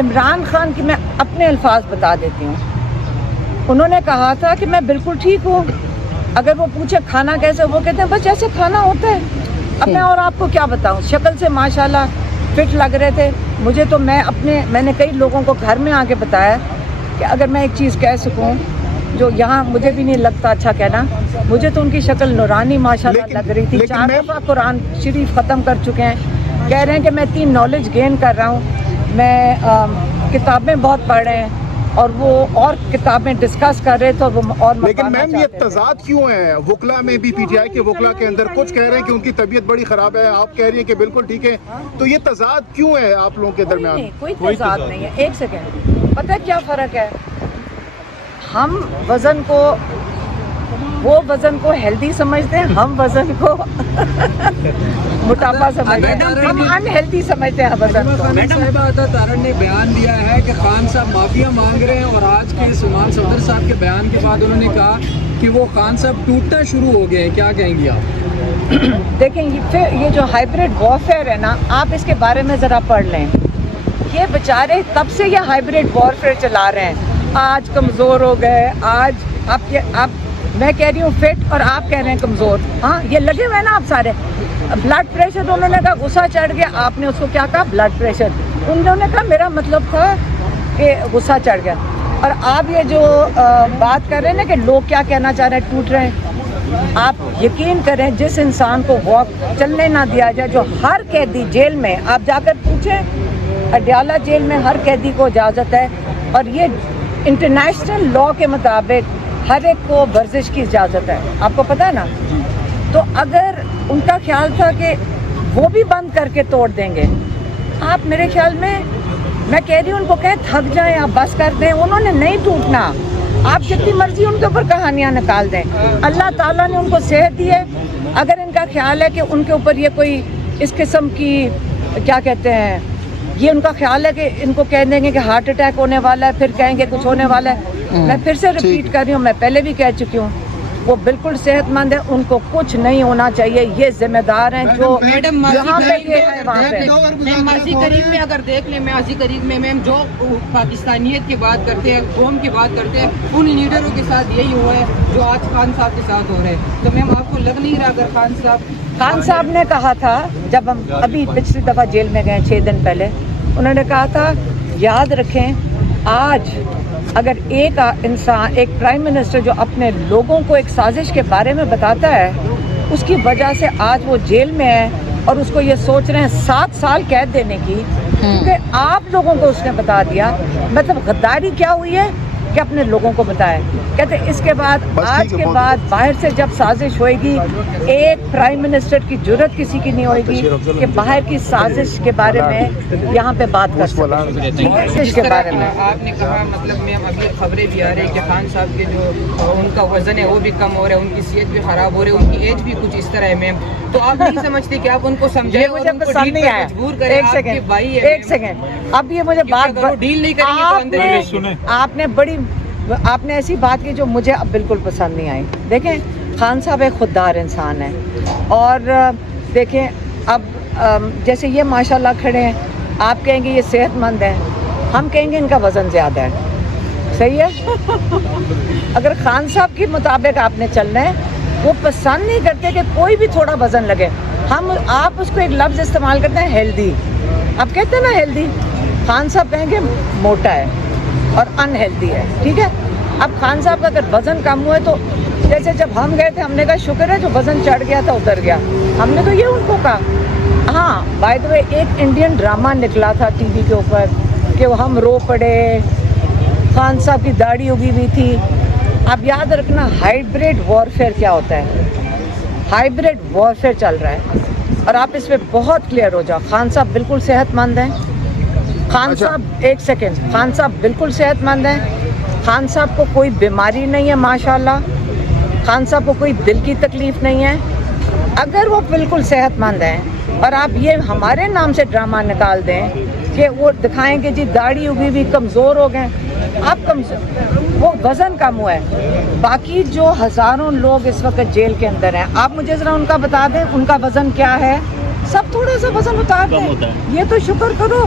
عمران خان کی میں اپنے الفاظ بتا دیتی ہوں. انہوں نے کہا تھا کہ میں بالکل ٹھیک ہوں. اگر وہ پوچھے کھانا کیسے, وہ کہتے ہیں بس جیسے کھانا ہوتا ہے. اب میں اور آپ کو کیا بتاؤں, شکل سے ماشاءاللہ فٹ لگ رہے تھے مجھے. تو میں نے کئی لوگوں کو گھر میں آ کے بتایا کہ اگر میں ایک چیز کہہ سکوں جو یہاں مجھے بھی نہیں لگتا اچھا کہنا, مجھے تو ان کی شکل نورانی ماشاءاللہ لگ رہی تھی. 4 دفعہ قرآن شریف ختم کر چکے ہیں. کہہ رہے ہیں کہ میں 3 نالج گین کر رہا ہوں. میں کتابیں بہت پڑھ رہے ہیں اور وہ اور کتابیں ڈسکس کر رہے تھے اور وہ اور. لیکن میم یہ تضاد کیوں ہے وکلا میں بھی, پی ٹی آئی کے وکلا کے اندر کچھ کہہ رہے ہیں کہ ان کی طبیعت بڑی خراب ہے, آپ کہہ رہی ہیں کہ بالکل ٹھیک ہے. تو یہ تضاد کیوں ہے آپ لوگوں کے درمیان؟ کوئی تضاد نہیں ہے. ایک سیکنڈ, پتہ کیا فرق ہے؟ ہم وزن کو, وہ وزن کو ہیلدی سمجھتے ہیں, ہم وزن کو موٹاپا سمجھتے ہیں. ہم انہیلدی سمجھتے ہیں وزن کو. میڈم صاحبہ تارن نے بیان دیا ہے کہ خان صاحب معافیا مانگ رہے ہیں, اور آج کے سلمان صدر صاحب کے بیان کے بعد انہوں نے کہا کہ وہ خان صاحب ٹوٹنا شروع ہو گئے ہیں. کیا کہیں گی آپ؟ دیکھیں یہ جو ہائیبریڈ وارفیئر ہے نا, آپ اس کے بارے میں ذرا پڑھ لیں. یہ بیچارے تب سے یہ ہائیبریڈ وارفیئر چلا رہے ہیں. آج کمزور ہو گئے, آج آپ میں کہہ رہی ہوں فٹ اور آپ کہہ رہے ہیں کمزور. ہاں یہ لگے ہوئے ہیں نا آپ سارے. بلڈ پریشر انہوں نے کہا غصہ چڑھ گیا, آپ نے اس کو کیا کہا بلڈ پریشر. انہوں نے کہا میرا مطلب تھا کہ غصہ چڑھ گیا. اور آپ یہ جو بات کر رہے ہیں نا کہ لوگ کیا کہنا چاہ رہے ہیں, ٹوٹ رہے ہیں, آپ یقین کریں جس انسان کو واک چلنے نہ دیا جائے, جو ہر قیدی جیل میں, آپ جا کر پوچھیں اڈیالہ جیل میں ہر قیدی کو اجازت ہے, اور یہ انٹرنیشنل لا کے مطابق ہر ایک کو ورزش کی اجازت ہے, آپ کو پتہ ہے نا. تو اگر ان کا خیال تھا کہ وہ بھی بند کر کے توڑ دیں گے, آپ میرے خیال میں کہہ رہی ہوں ان کو کہیں تھک جائیں, آپ بس کر دیں. انہوں نے نہیں ٹوٹنا. آپ جتنی مرضی ان کے اوپر کہانیاں نکال دیں, اللہ تعالیٰ نے ان کو صحت دی ہے. اگر ان کا خیال ہے کہ ان کے اوپر یہ کوئی اس قسم کی کیا کہتے ہیں, یہ ان کا خیال ہے کہ ان کو کہہ دیں گے کہ ہارٹ اٹیک ہونے والا ہے, پھر کہیں گے کچھ ہونے والا ہے. میں پھر سے ریپیٹ کر رہی ہوں, میں پہلے بھی کہہ چکی ہوں, وہ بالکل صحت مند ہے, ان کو کچھ نہیں ہونا چاہیے. یہ ذمہ دار ہیں جو یہاں پہ یہ ہیں وہاں پہ. ماضی قریب میں اگر دیکھ لیں, ماضی قریب میں میم جو پاکستانیت کی بات کرتے ہیں, قوم کی بات کرتے ہیں, ان لیڈروں کے ساتھ یہی ہوا ہے جو آج خان صاحب کے ساتھ ہو رہے ہیں. تو میم آپ کو لگ نہیں رہا اگر خان صاحب نے کہا تھا جب ہم ابھی پچھلی دفعہ جیل میں گئے 6 دن پہلے, انہوں نے کہا تھا یاد رکھیں آج اگر ایک انسان, ایک پرائم منسٹر جو اپنے لوگوں کو ایک سازش کے بارے میں بتاتا ہے, اس کی وجہ سے آج وہ جیل میں ہے اور اس کو یہ سوچ رہے ہیں 7 سال قید دینے کی, کیونکہ آپ لوگوں کو اس نے بتا دیا. مطلب غداری کیا ہوئی ہے کہ اپنے لوگوں کو بتائے. کہتے اس کے بعد آج کے بعد باہر سے جب سازش ہوئے گی, ایک پرائم منسٹر کی جرت کسی کی نہیں ہوئے گی کہ باہر کی سازش کے بارے میں یہاں پہ بات کر سازش کے بارے میں. آپ نے کہا مطلب میں ابھی خبریں بھی آ رہی ہیں کہ خان صاحب کے جو ان کا وزن ہے وہ بھی کم ہو رہا ہے, ان کی صحت بھی خراب ہو رہی ہے, ان کی ایج بھی کچھ اس طرح ہے میم. تو آپ نہیں سمجھتے کہ آپ ان کو سمجھائیں اور ان کو ڈیل پہ مجبور کریں؟ ایک سیکنڈ, اب یہ مجھے بات ڈیل نہیں کریں گے تو اندر آپ نے ایسی بات کی جو مجھے اب بالکل پسند نہیں آئی. دیکھیں خان صاحب ایک خوددار انسان ہے, اور دیکھیں اب جیسے یہ ماشاءاللہ کھڑے ہیں, آپ کہیں گے یہ صحت مند ہے, ہم کہیں گے ان کا وزن زیادہ ہے. صحیح ہے. اگر خان صاحب کے مطابق آپ نے چلنا ہے, وہ پسند نہیں کرتے کہ کوئی بھی تھوڑا وزن لگے. آپ اس کو ایک لفظ استعمال کرتے ہیں ہیلدی, آپ کہتے ہیں نا ہیلدی, خان صاحب کہیں گے موٹا ہے اور انہیلدی ہے. ٹھیک ہے. اب خان صاحب کا اگر وزن کم ہوا ہے تو جیسے جب ہم گئے تھے ہم نے کہا شکر ہے جو وزن چڑھ گیا تھا اتر گیا, ہم نے تو یہ ان کو کہا. ہاں بائی دا وے ایک انڈین ڈرامہ نکلا تھا ٹی وی کے اوپر کہ ہم رو پڑے, خان صاحب کی داڑھی اگی ہوئی تھی. اب یاد رکھنا ہائیبریڈ وارفیئر کیا ہوتا ہے, ہائیبریڈ وارفیئر چل رہا ہے, اور آپ اس پہ بہت کلیئر ہو جاؤ. خان صاحب بالکل صحت مند ہیں. خان صاحب ایک سیکنڈ, خان صاحب بالکل صحت مند ہیں. خان صاحب کو کوئی بیماری نہیں ہے ماشاءاللہ. خان صاحب کو کوئی دل کی تکلیف نہیں ہے. اگر وہ بالکل صحت مند ہیں اور آپ یہ ہمارے نام سے ڈرامہ نکال دیں کہ وہ دکھائیں گے جی داڑھی ہوئی بھی کمزور ہو گئے, آپ وہ وزن کم ہوا ہے. باقی جو ہزاروں لوگ اس وقت جیل کے اندر ہیں, آپ مجھے ذرا ان کا بتا دیں ان کا وزن کیا ہے. سب تھوڑا سا وزن اتار دیں. یہ تو شکر کرو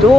2